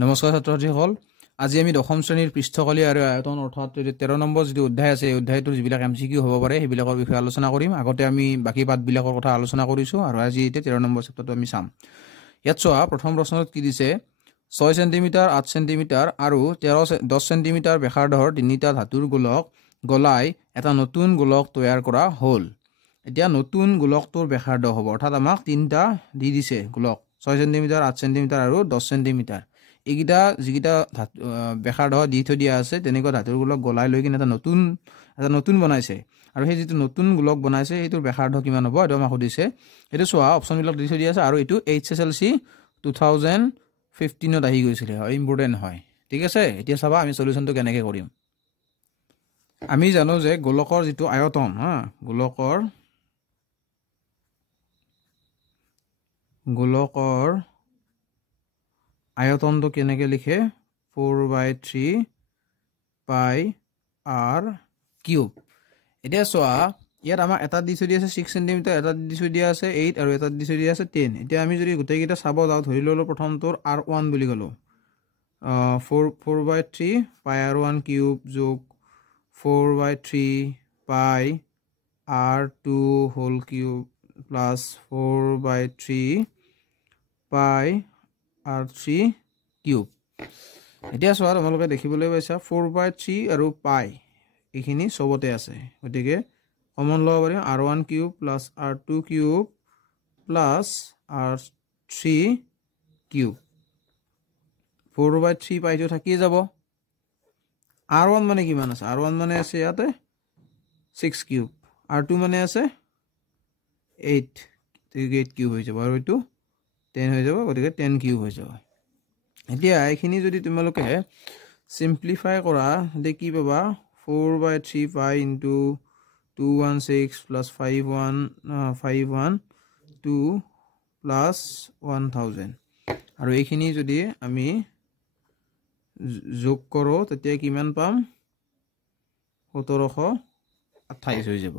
নমস্কাৰ ছাত্ৰছাত্ৰীসকল আজি আমি দশম শ্ৰেণীৰ পৃষ্ঠকালী আৰু আয়তন অৰ্থাৎ 13 নম্বৰ যিটো অধ্যায় আছে এই অধ্যায়টোৰ যিবিলাক এমচিকিউ হ'ব পাৰে সেইবিলাকৰ বিষয়ে আলোচনা কৰিম আগতে আমি বাকি পাঠবিলাকৰ কথা আলোচনা কৰিছোঁ আৰু আজি এতিয়া 13 নম্বৰ চেপ্টাৰটো আমি চাম ইয়াত চোৱা প্ৰথম প্ৰশ্নত কি দিছে 6 সেন্টিমিটাৰ 8 সেন্টিমিটাৰ আৰু 10 সেন্টিমিটাৰ ব্যাসাৰ্ধৰ তিনিটা ধাতুৰ গোলক গলাই এটা নতুন গোলক তৈয়াৰ কৰা হ'ল এতিয়া নতুন গোলকটোৰ ব্যাসাৰ্ধ হ'ব অৰ্থাৎ আমাক তিনিটা দি দিছে গোলক 6 সেন্টিমিটাৰ 8 সেন্টিমিটাৰ আৰু 10 সেন্টিমিটাৰ এইকেইটা যিকেইটা ব্যাসাৰ্ধ দি থৈ দিয়া আছে তেনেকুৱা ধাতুৰ গোলক গলাই লৈ কিনে এটা নতুন বনাইছে আৰু সেই যিটো নতুন গোলক বনাইছে সেইটোৰ ব্যাসাৰ্ধ কিমান হ'ব এইটো আমাক সুধিছে এইটো চোৱা অপচনবিলাক দি থৈ দিয়া আছে আৰু এইটো HSLC 2015ত আহি গৈছিলে হয় ইম্পৰ্টেণ্ট হয় ঠিক আছে এতিয়া চাবা আমি সলিউশনটো কেনেকৈ কৰিম আমি জানো যে গোলকৰ যিটো আয়তন গোলকৰ আয়তনটো কেনেকৈ লিখে 4/3 পাই r কিউব এতিয়া চোৱা ইয়াত আমাৰ এটা দি থৈ দিয়া আছে 6 সেন্টিমিটাৰ এটা দি থৈ দিয়া আছে 8 আৰু এটা দি থৈ দিয়া আছে 10 এতিয়া আমি যদি গোটেইকেইটা চাব যাওঁ ধৰি ললো প্ৰথমটোৰ r1 বুলি ক'লো 4/3 পাই r1 কিউব যোগ 4/3 পাই r2 হোল কিউব প্লাস 4/3 পাই r3 কিউব এতিয়া চোৱা তোমালোকে দেখিবলৈ পাইছা 4/3 আৰু পাই এইখিনি সবতে আছে গতিকে কমন ল'ব পাৰিম r1 cube plus r2 cube plus r3 cube 4/3 পাইটো থাকি যাব r1 মানে কিমান আছে r1 মানে আছে ইয়াতে 6 কিউব r2 মানে আছে 8 8 কিউব হৈ যাব আৰু এইটো 10 হৈ যাব গতিকে 10 কিউব হৈ যাব এতিয়া এইখিনি যদি তোমালোকে সিম্পলিফাই কৰা তে কি পাবা 4/3 পাই ইনটু 216 প্লাস 512 প্লাস 1000 আৰু এইখিনি যদি আমি যোগ কৰো তেতিয়া কিমান পাম 1728 হৈ যাব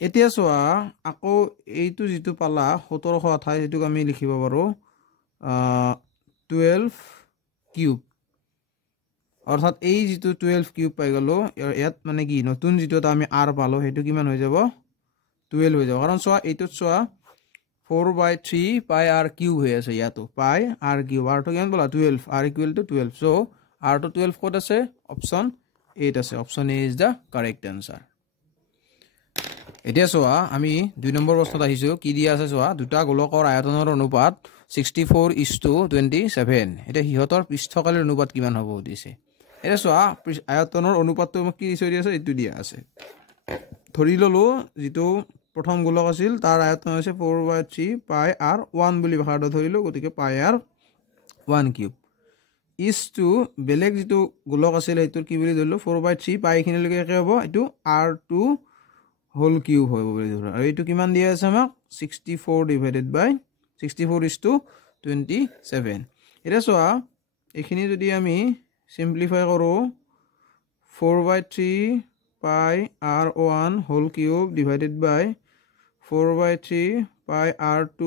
এতিয়া চোৱা আকৌ এইটো যিটো পালা 1728 এটোক আমি লিখিব পাৰো 12 কিউব অৰ্থাৎ এই যিটো 12 কিউব পাই গলো ইয়াত মানে কি নতুন যিটো আমি r পালো হেতু কিমান হৈ যাব 12 হৈ যাব কাৰণ চোৱা এইটোত চোৱা 4/3 পাই r কিউব হৈ আছে ইয়াতো পাই r কিউব r তো কিমান বলা 12 r equal to 12 so r তো 12 ক'ত আছে অপচন 8 আছে option A is the correct answer এতিয়া চোৱা আমি 2 নম্বৰ প্ৰশ্নত আহিছো কি দিয়া আছে চোৱা দুটা গোলকৰ আয়তনৰ অনুপাত 64:27 এটা হিহতৰ পৃষ্ঠকালীৰ অনুপাত কিমান হ'ব দিছে এটা চোৱা আয়তনৰ অনুপাতটো কি দি আছে এইটো দিয়া আছে ধৰি ললো যেটো প্ৰথম গোলক আছিল তাৰ আয়তন হৈছে 4/3 পাই r1 বুলি ভাষাটো ধৰিলো গতিকে পাই r1 কিউব ইজ টু বেলেগ যেটো গোলক আছিল এইটোৰ কি বুলি ধৰিলো 4/3 পাই খিনিলৈকে একে হ'ব এইটো r2 হোল কিউব হ'ব বুলি ধৰা আৰু এইটো কিমান দিয়া আছে আমাক 64:27 এটা চোৱা এইখিনি যদি আমি সিম্পলিফাই কৰো 4/3 পাই r1 হোল কিউব ডিভাইডেড বাই 4/3 পাই r2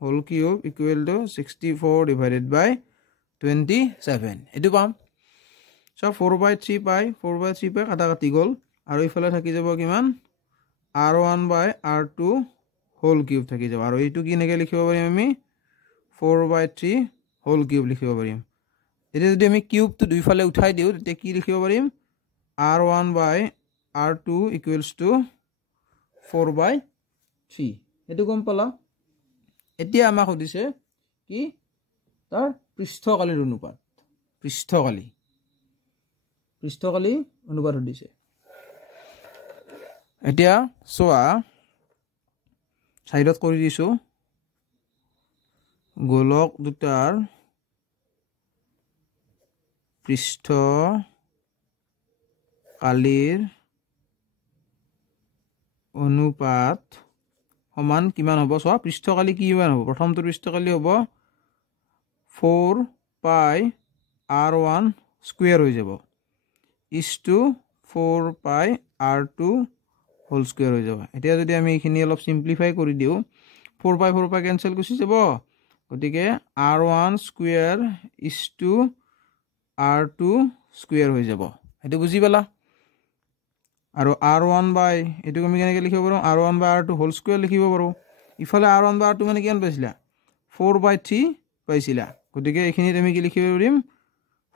whole cube equal to 64/27 এটো পাম সো 4/3 পাই কাটা কাটি গল আৰু ইফালে থাকি যাব কিমান r1 by r2 whole cube থাকি যাব আৰু এইটো কি নেকে লিখিব পাৰিম আমি 4/3 হোল কিউব লিখিব পাৰিম এতিয়া যদি আমি কিউবটো দুইফালে উঠাই দিও তেতিয়া কি লিখিব পাৰিম r1 by r2 equals to 4/3 এটো গম পালা এতিয়া আমাক সুধিছে কি তাৰ পৃষ্ঠকালীৰ অনুপাত পৃষ্ঠকালী অনুপাত সুধিছে এতিয়া চোৱা সাইডত কৰি দিছো গোলক দুটাৰ পৃষ্ঠকালীৰ অনুপাত সমান কিমান হ'ব চোৱা পৃষ্ঠকালী কিমান হ'ব প্ৰথমটো পৃষ্ঠকালী হ'ব 4 পাই r1 স্কয়াৰ হৈ যাব is to 4 পাই r2 হোল স্কয়াৰ হৈ যাব এতিয়া যদি আমি এইখিনি অলপ সিম্পলিফাই কৰি দিও 4 পাই ক্যান্সেল গুচি যাব গতিকে r1 square is two r2 square হৈ যাব এটো বুজি পালা আৰু r1 বাই এটো আমি কেনেকৈ লিখিব পাৰো r1 বাই r2 হোল স্কয়াৰ লিখিব পাৰো ইফালে r1 বাই r2 মানে কিমান পাইছিলা 4/3 পাইছিলা গতিকে এখিনি আমি কি লিখিব পাৰিম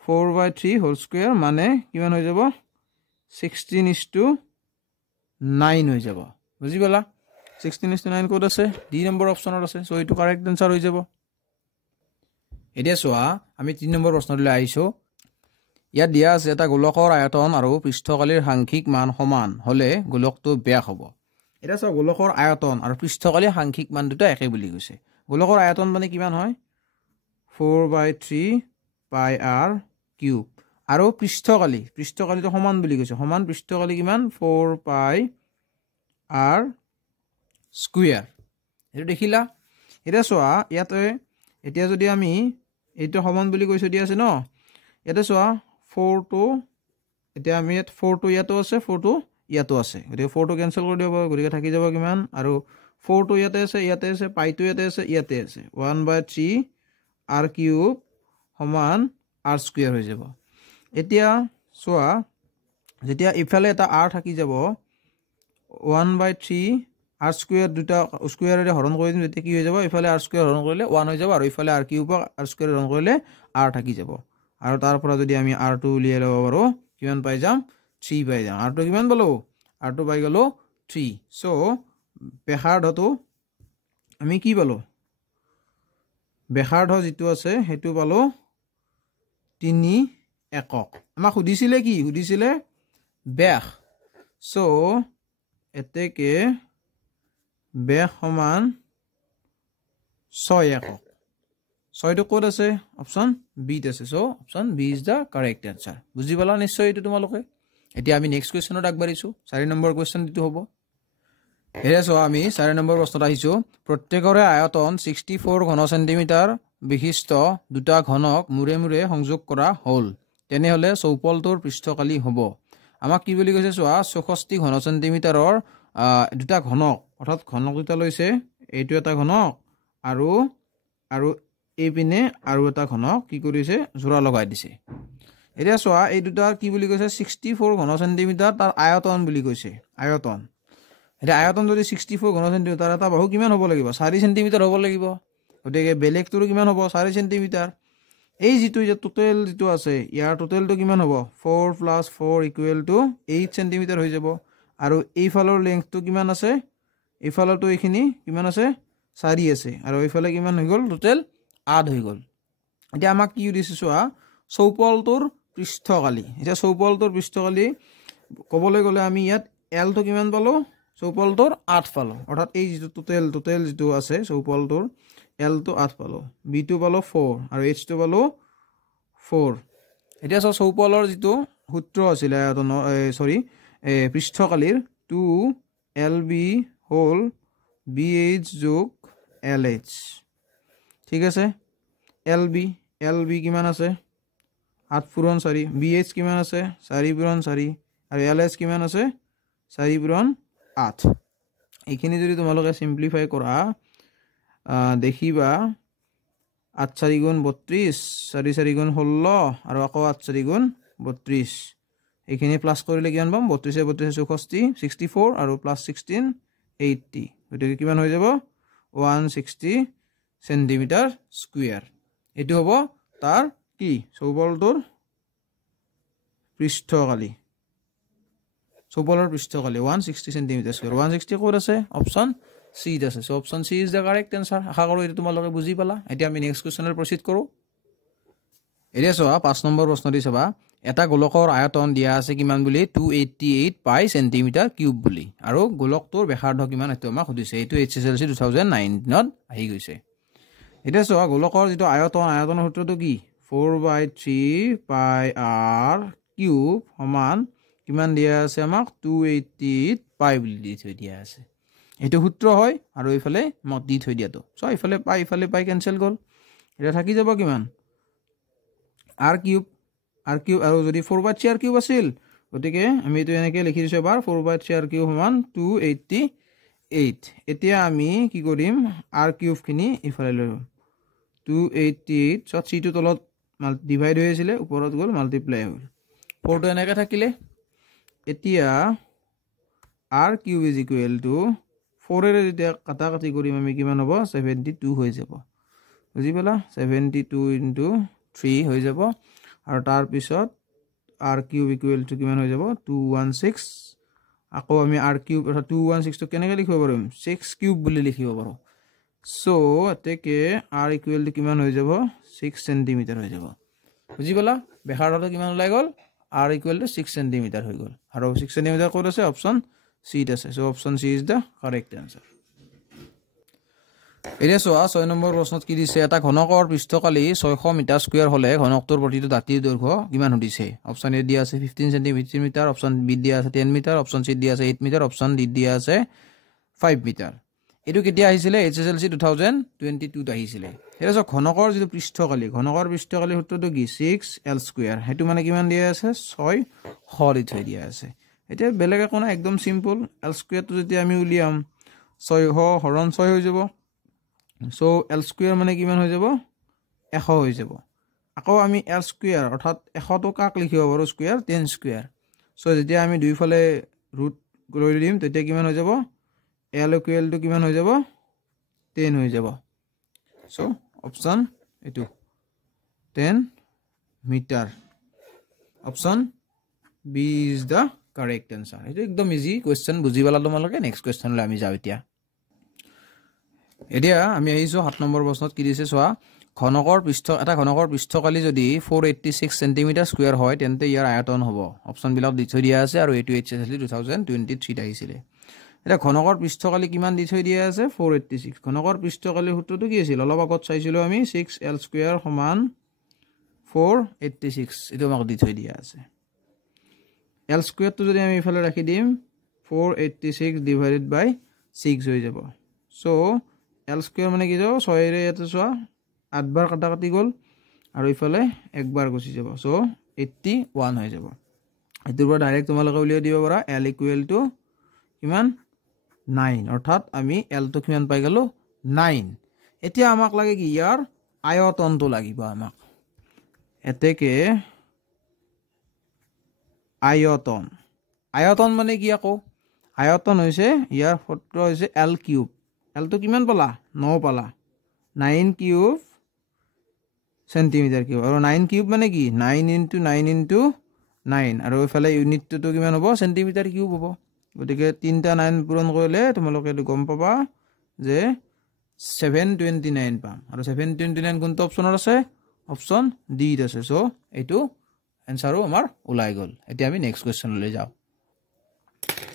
4/3 হোল স্কয়াৰ মানে কিমান হৈ যাব 16:9 হৈ যাব বুজি পালা 16:9 কোড আছে ডি নম্বৰ অপচনত আছে সো এটো কাৰেক্ট আনসাৰ হৈ যাব এতিয়া চোৱা আমি 3 নম্বৰ প্ৰশ্নলৈ আহিছো ইয়াত দিয়া আছে এটা গোলকৰ আয়তন আৰু পৃষ্ঠকালীৰ সাংখ্যিক মান সমান হলে গোলকটো ব্যাস হ'ব এটা চোৱা গোলকৰ আয়তন আৰু পৃষ্ঠকালীৰ সাংখ্যিক মান দুটা একে বুলি কৈছে গোলকৰ আয়তন মানে কিমান হয় 4/3 পাই r কিউব আৰু পৃষ্ঠকালীটো সমান বুলি কৈছে সমান পৃষ্ঠকালী কিমান 4 পাই r স্কয়াৰ এটো দেখিলা এটা চোৱা ইয়াতে এতিয়া যদি আমি এইটো সমান বুলি কৈছো দি আছে ন ইয়াতে চোৱা 4 টো এতিয়া আমি 4 টো ইয়াতো আছে 4 টো ইয়াতো আছে গতিকে 4 টো ক্যান্সেল কৰি দিব গতিকে থাকি যাব কিমান আৰু 4 টো ইয়াতে আছে পাই টো ইয়াতে আছে 1/3 r কিউব সমান r স্কয়াৰ হৈ যাব এতিয়া চোৱা যেতিয়া ইফালে এটা r থাকি যাব 1/3 r স্কয়াৰ দুটা স্কয়াৰেৰে হৰণ কৰি দিম তেতিয়া কি হৈ যাব ইফালে r স্কয়াৰ হৰণ কৰিলে 1 হৈ যাব আৰু ইফালে r কিউব r স্কয়াৰ হৰণ কৰিলে r থাকি যাব আৰু তাৰ পৰা যদি আমি r2 উলিয়াই লব পাৰো কিমান পাই যাম 3 পাই যাম r2 কিমান পালো r2 পাই গলো 3 সো ব্যাসাৰ্ধটো আমি কি পালো ব্যাসাৰ্ধ যেটো আছে হেতু পালো 3 একক আমাক সুধিছিলে ব্যাস সো এতেকে ব্যাস সমান 6 একক 6 টো কোড আছে অপশন বি ত আছে so option B is the correct answer বুজি পালা নিশ্চয় এটো তোমালোকে এতিয়া আমি নেক্সট কোৱেশ্চনত আগবাঢ়িছো 4 নম্বৰ কোৱেশ্চন দিটো হ'ব এয়া সো আমি 4 নম্বৰ প্ৰশ্নত আহিছো প্ৰত্যেকৰে আয়তন 64 ঘন সেন্টিমিটাৰ বিশিষ্ট দুটা ঘনক মুৰে মুৰে সংযোগ কৰা হল তেনেহলে চৌপলটোৰ পৃষ্ঠকালী হ'ব আমাক কি বুলি কৈছে চোৱা 64 ঘন সেন্টিমিটাৰৰ দুটা ঘনক অৰ্থাৎ ঘনক দুটা লৈছে এইটো এটা ঘনক আৰু এই পিনে আৰু এটা ঘনক কি কৰিছে জোৰা লগাই দিছে এতিয়া চোৱা এই দুটাৰ কি বুলি কৈছে 64 ঘন সেন্টিমিটাৰ তাৰ আয়তন বুলি কৈছে আয়তন এটা আয়তন যদি 64 ঘন সেন্টিমিটাৰ এটা বাহু কিমান হ'ব লাগিব 4 সেন্টিমিটাৰ হ'ব লাগিব গতিকে বেলেগটোৰ কিমান হ'ব 4 সেন্টিমিটাৰ এই যেটো টোটাল যেটো আছে ইয়াৰ টোটালটো কিমান হ'ব 4 + 4 = 8 সেন্টিমিটাৰ হৈ যাব আৰু এই ফালৰ লেংথটো কিমান আছে এই ফালৰটো এখিনি কিমান আছে 4 আছে আৰু এই ফালে কিমান হৈ গল টোটাল 8 হৈ গল এতিয়া আমাক কি দিছে চোৱা চৌপলটোৰ পৃষ্ঠকালী এটা চৌপলটোৰ পৃষ্ঠকালী কবলৈ গলে আমি ইয়াত l টো কিমান পালো চৌপলটোৰ 8 পালো অৰ্থাৎ এই যেটো টোটাল যেটো আছে চৌপলটোৰ l টো 8 পালো b টো পালো 4 আৰু h টো পালো 4 এতিয়া চৌপলৰ যেটো সূত্ৰ আছিল পৃষ্ঠকালীৰ 2lb হোল bh যোগ lh ঠিক আছে lb কিমান আছে 8 পূৰণ 4 bh কিমান আছে 4 পূৰণ 4 আৰু lh কিমান আছে 4 পূৰণ 8 এইখিনি যদি তোমালোকে সিম্পলিফাই কৰা দেখিবা 8 4 গুণ 32 4 4 গুণ 16 আৰু আকৌ 8 4 গুণ 32 এইখিনি প্লাস কৰিলে কিমান পাম 32 64 64 আৰু প্লাস 16 80 গতিকে কিমান হৈ যাব 160 সেন্টিমিটাৰ স্কয়াৰ এটো হ'ব তাৰ কি চৌপলটোৰ পৃষ্ঠকালী চৌপলৰ পৃষ্ঠকালী 160 সেন্টিমিটাৰ স্কয়াৰ 160 কোড আছে অপশন সি আছে so option C is the correct answer আশা কৰো এটো তোমালোকে বুজি পালা এতিয়া আমি নেক্সট কোৱেশ্চনৰ প্ৰসিড কৰো এৰিয়া চোৱা 5 নম্বৰ প্ৰশ্ন দি চাবা এটা গোলকৰ আয়তন দিয়া আছে কিমান বুলি 288 পাই সেন্টিমিটাৰ কিউব বুলি আৰু গোলকটোৰ ব্যাসাৰ্ধ কিমান এটো আমাক সুধিছে এটো HSLC 2009 ত আহি গৈছে এটা চোৱা গোলকৰ যেটো আয়তনৰ সূত্ৰটো কি 4/3 পাই r কিউব সমান কিমান দিয়া আছে আমাক 288 পাই বুলি দি থৈ দিয়া আছে এটো সূত্ৰ হয় আৰু এইফালে মত দি থৈ দিয়াটো সো এইফালে পাই ক্যান্সেল গল এটা থাকি যাব কিমান r কিউব আৰু যদি 4/3 r কিউব আছিল গতিকে আমি এটো এনেকৈ লিখি দিছো এবাৰ 4/3 r কিউব সমান 288 এতিয়া আমি কি কৰিম r কিউব খিনি ইফালে লৈ 288 so c to তলত ডিভাইড হৈ আছিল ওপৰত গল মাল্টিপ্লাই হ'ল 4 টো এনেকৈ থাকিলে এতিয়া r cube is equal to 4 এর যেতিয়া কাটাকাটি কৰিম আমি কিমান হ'ব 72 হৈ যাব বুজি পালা 72 into 3 হৈ যাব আৰু তাৰ পিছত r cube equal to কিমান হৈ যাব 216 আকৌ আমি r cube অৰ্থাৎ 216 টো কেনেকৈ লিখিব পাৰিম 6 cube বুলি লিখিব পাৰো সো এতেকে r equal to কিমান হৈ যাব 6 cm হৈ যাব বুজি পালা বেখাৰটো কিমান ওলাই গল r equal to 6 cm হৈ গল আৰু 6 cm ক'ত আছে অপচন C আছে so option C is the correct answer এতিয়া সোয়া 6 নম্বৰ প্ৰশ্নত কি দিছে এটা ঘনকৰ পৃষ্ঠকালি 600 মিটাৰ স্কয়াৰ হলে ঘনকটোৰ প্ৰতিটো দাঁতিৰ দৈৰ্ঘ্য কিমান সুধিছে অপচন এ দিয়া আছে 15 সেন্টিমিটাৰ অপচন বি দিয়া আছে 10 মিটাৰ অপচন সি দিয়া আছে 8 মিটাৰ অপচন ডি দিয়া আছে 5 মিটাৰ এটো কেতিয়া আহিছিল HSLC 2022 আহিছিল এৰা সো ঘনকৰ যেটো পৃষ্ঠকালি সূত্ৰটো কি 6l স্কয়াৰ হেতু মানে কিমান দিয়া আছে 6 হৰি থৈ দিয়া আছে এটা বেলেগ কোন একদম সিম্পল l স্কয়াৰটো যদি আমি উলিয়াম 6 হৰণ 6 হৈ যাব সো l স্কয়াৰ মানে কিমান হৈ যাব 100 হৈ যাব আকৌ আমি l স্কয়াৰ অৰ্থাৎ 100 তো কাক লিখিব পাৰো স্কয়াৰ 10 স্কয়াৰ সো যেতিয়া আমি দুইফালে ৰুট লৈ দিম তেতিয়া কিমান হৈ যাব l ইকুৱেল টু কিমান হৈ যাব 10 হৈ যাব সো অপচন এটো 10 metre option B is the correct answer এটা একদম ইজি কোশ্চেন বুজি পালা তোমালোকে নেক্সট কোশ্চেনলৈ আমি যাও এতিয়া আমি আহিছো 7 নম্বৰ প্ৰশ্নত কি দিছে চোৱা ঘনকৰ পৃষ্ঠকালি যদি 486 সেন্টিমিটাৰ স্কয়াৰ হয় তেন্তে ইয়াৰ আয়তন হ'ব অপচন বিলাক দি থৈ দিয়া আছে আৰু এটো HSLC 2023 আহিছিল এটা ঘনকৰ পৃষ্ঠকালি কিমান দি থৈ দিয়া আছে 486 ঘনকৰ পৃষ্ঠকালি সূত্ৰটো কি আছিল অলপ আগত চাইছিলো আমি 6l স্কয়াৰ সমান 486 এটো আমাক দি থৈ দিয়া আছে l স্কয়াৰ তো যদি আমি ইফালে ৰাখি দিম 486 ডিভাইডেড বাই 6 হৈ যাব সো l স্কয়াৰ মানে কি যাব 6 এৰে এতে চোৱা 8 বাৰ কাটাকাটি গল আৰু ইফালে একবাৰ গুছি যাব সো 81 হৈ যাব এটোৰ পৰা ডাইৰেক্ট তোমালোকে উলিয়াই দিব পাৰা l ইকুৱেল টু কিমান 9 অৰ্থাৎ আমি l তো কিমান পাই গলো 9 এতিয়া আমাক লাগে কি ইয়াৰ আয়তনটো লাগিব আমাক এতেকে আয়তন মানে কি আকৌ আয়তন হৈছে ইয়াৰ সূত্ৰ হৈছে l কিউব l তো কিমান পালা 9 পালা 9 কিউব সেন্টিমিটাৰ কিউব আৰু 9 কিউব মানে কি 9 into 9 into 9 আৰু ইফালে ইউনিটটো তো কিমান হ'ব সেন্টিমিটাৰ কিউব হ'ব গতিকে 3টা 9 পূৰণ কৰিলে তোমালোকে গম পাবা যে 729 পাম আৰু 729 কোনটো অপচনত আছে অপচন ডি আছে সো এটো আনসারও আমার ওলাই গল এতিয়া আমি নেক্সট কোশ্চেনলৈ যাও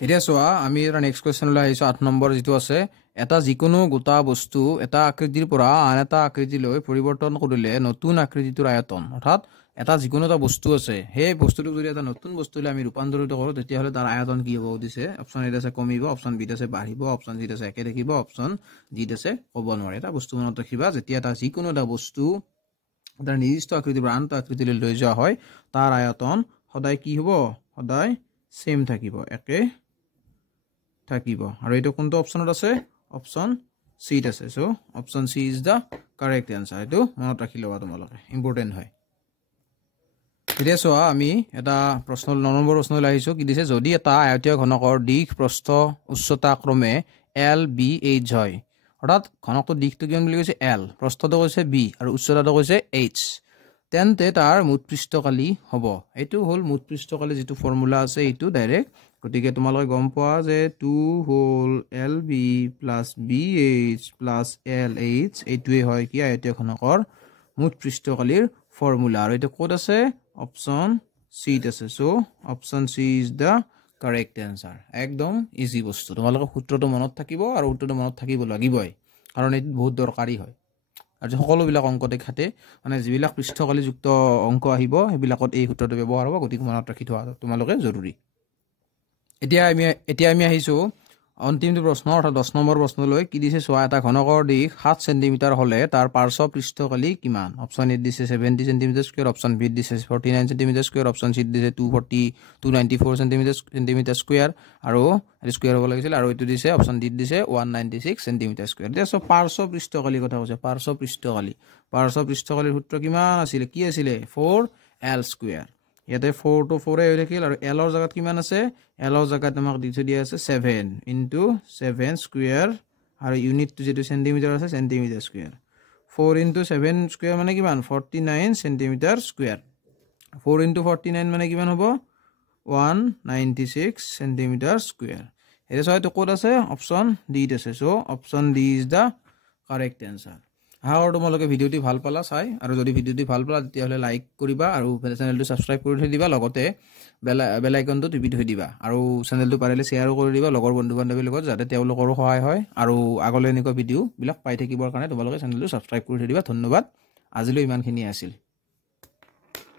এতিয়া সোয়া আমি এটা নেক্সট কোশ্চেনলৈ আহিছো 8 নম্বৰ যেটো আছে এটা যিকোনো গোটা বস্তু এটা আকৃতিৰ পৰা আন এটা আকৃতিলৈ পৰিৱৰ্তন কৰিলে নতুন আকৃতিৰ আয়তন অৰ্থাৎ এটা যিকোনো এটা বস্তু আছে হে বস্তুটো যদি এটা নতুন বস্তুলৈ আমি ৰূপান্তৰিত কৰো তেতিয়া হলে তাৰ আয়তন কি হ'ব দিছে অপচন এ আছে কমিব অপচন বি আছে বাঢ়িব অপচন সি আছে একে থাকিব অপচন ডি আছে ক'ব নোৱাৰে এটা বস্তু মনত ৰাখিবা যেতিয়া এটা যিকোনো এটা বস্তু তাৰ নিৰ্দিষ্ট আকৃতিৰ পৰা আন এটা আকৃতিলৈ লৈ যোৱা হয় তাৰ আয়তন সদায় কি হ'ব সদায় সেম থাকিব একে থাকিব আৰু এটো কোনটো অপচনত আছে অপচন সি আছে so option C is the correct answer এটো মনত ৰাখি লবা তোমালোকে ইম্পৰ্টেন্ট হয় এতিয়া সোয়া আমি এটা প্ৰশ্ন 9 নম্বৰ প্ৰশ্নলৈ আহিছো কি দিছে যদি এটা আয়তীয় ঘনকৰ দিশ প্ৰস্থ উচ্চতা ক্ৰমে l b h হয় অৰ্থাৎ ঘনকটো দিশটো কিমান বুলি কৈছে l প্ৰস্থটো কৈছে b আৰু উচ্চতাটো কৈছে h তেন্তে তাৰ মুঠ পৃষ্ঠকালি হ'ব এটো হল মুঠ পৃষ্ঠকালি যেটো ফৰ্মুলা আছে এটো ডাইৰেক্ট গতিকে তোমালোকে গম পোৱা যে 2 হল lb plus bh plus lh এটোৱে হয় কি আয়তীয় ঘনকৰ মুঠ পৃষ্ঠকালিৰ ফৰ্মুলা আৰু এটা কোড আছে অপচন সি আছে so option C is the correct answer একদম ইজি বস্তু তোমালোকে সূত্ৰটো মনত থাকিব আৰু সূত্ৰটো মনত থাকিব লাগিবই কাৰণ এটো বহুত দৰকাৰী হয় আৰু সকলো বিলাক অংকতে খাতে মানে যিবিলাক পৃষ্ঠকালি যুক্ত অংক আহিব হেবিলাকত এই সূত্ৰটো ব্যৱহাৰ হ'ব গতিকে মনত ৰাখি থোৱা তোমালোকে জৰুৰী এতিয়া আমি আহিছো অন্তিমটো প্ৰশ্ন অৰ্থাৎ 10 নম্বৰ প্ৰশ্নলৈ কি দিছে সোয়া এটা ঘনকৰ দিশ 7 সেন্টিমিটাৰ হলে তাৰ পাৰ্শ্ব পৃষ্ঠকালি কিমান অপচন এ দিছে 70 সেন্টিমিটাৰ স্কয়াৰ অপচন বি দিছে 49 সেন্টিমিটাৰ স্কয়াৰ অপচন সি দিছে 294 সেন্টিমিটাৰ স্কয়াৰ আৰু স্কয়াৰ হ'ব লাগিছিল আৰু এটো দিছে অপচন ডি দিছে 196 সেন্টিমিটাৰ স্কয়াৰ দিয়া সো পাৰ্শ্ব পৃষ্ঠকালি কথা কৈছে পাৰস্য পৃষ্ঠকলিৰ সূত্ৰ কিমান আছিল কি আছিল 4l স্কয়াৰ ইয়াতে 4 to 4 হৈ থাকিল আৰু l ৰ জাগাত কিমান আছে l ৰ জাগাত আমাক দি থৈ দিয়া আছে 7 into 7 স্কয়াৰ আৰু ইউনিটটো যেটো সেন্টিমিটাৰ আছে সেন্টিমিটাৰ স্কয়াৰ 4 into 7 স্কয়াৰ মানে কিমান 49 সেন্টিমিটাৰ স্কয়াৰ 4 into 49 মানে কিমান হ'ব 196 সেন্টিমিটাৰ স্কয়াৰ এটা সহায়টো কোড আছে অপশন ডি ত আছে so option D is the correct answer হাও তোমালোকে ভিডিওটি ভাল পালা চাই আৰু যদি ভিডিওটি ভাল পালা তেতিয়াহলে লাইক কৰিবা আৰু চেনেলটো সাবস্ক্ৰাইব কৰি থৈ দিবা লগতে বেল আইকনটো টিপি থৈ দিবা আৰু চেনেলটো পাৰিলে শেয়াৰ কৰি দিবা লগৰ বন্ধু বান্ধৱীৰ লগত যাতে তেওঁলোকৰো সহায় হয় আৰু আগলৈ এনেকুৱা ভিডিও বিলাক পাই থাকিবৰ কাৰণে তোমালোকে চেনেলটো সাবস্ক্ৰাইব কৰি থৈ দিবা ধন্যবাদ আজিলৈ ইমানখিনি আছিল